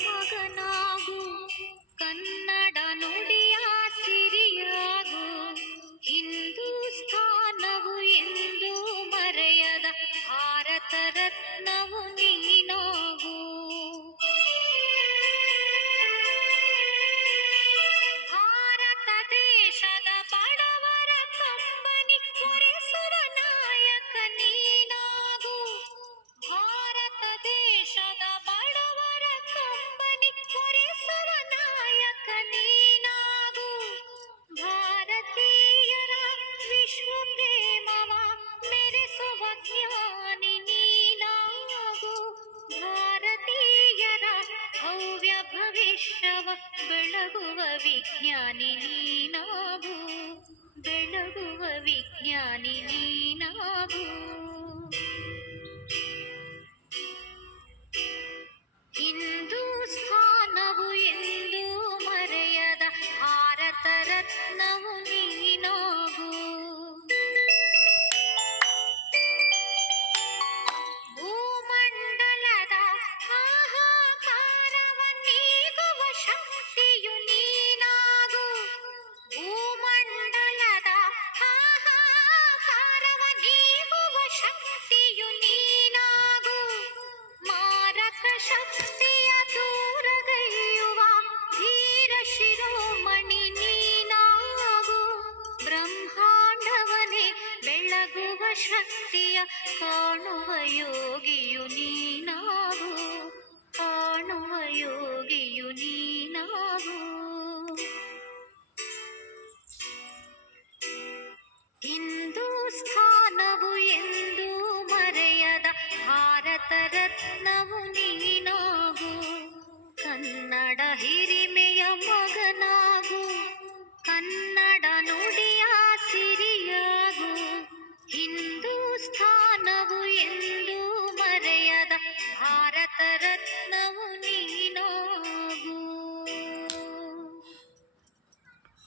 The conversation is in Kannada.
ಮಗನಾಗು, ಕನ್ನಡ ನುಡಿಯ ಸಿರಿಯಾಗು. ಹಿಂದೂಸ್ಥಾನವು ಎಂದು ಮರೆಯದ ಭಾರತ ರತ್ನವು ನೀನಾಗು. ಭಾರತ ದೇಶದ ಬಡವರ ಕಂಬನಿ ಹೊರೆಸುವ ನಾಯಕ ನೀನಾಗು. ಭಾರತ ದೇಶದ ಬಡವರ ಕಂಬನಿ ಹೊರೆಸುವ ನಾಯಕ ನೀನಾಗು. ಭಾರತೀಯರ ವಿಶ್ವ ಪ್ರೇಮವ ಮೆರೆಸುವ ಜ್ಞಾನಿ ನೀನಾಗು. ಭಾರತೀಯರ ಭವ್ಯ ಭವಿಷ್ಯವ ಬೆಳಗುವ ವಿಜ್ಞಾನಿ ನೀನಾಗು. ಬೆಳಗುವ ವಿಜ್ಞಾನಿ ನೀನಾಗು. ಹಿಂದೂಸ್ಥಾನವು ಎಂದು ಮರೆಯದ ಭಾರತ ರತ್ನವು ನೀನಾಗು. ಭೂಮಂಡಲದ ಹಾಹಾಕಾರವನ್ನೀಗುವ ಶಕ್ತಿಯು ನೀನಾಗು. ಭೂಮಂಡಲದ ಹಾಹಾಕಾರವನ್ನೀಗುವ ಶಕ್ತಿಯು ನೀನಾಗು. ಮಾರಕ ಶಕ್ತಿಯ ದೂರಗೈಯುವ ಧೀರ ಶಿರೋಮಣಿ ನೀನಾಗು. ಬ್ರಹ್ಮಾಂಡವನೇ ಬೆಳಗುವ ಶಕ್ತಿಯ ಕಾಣುವ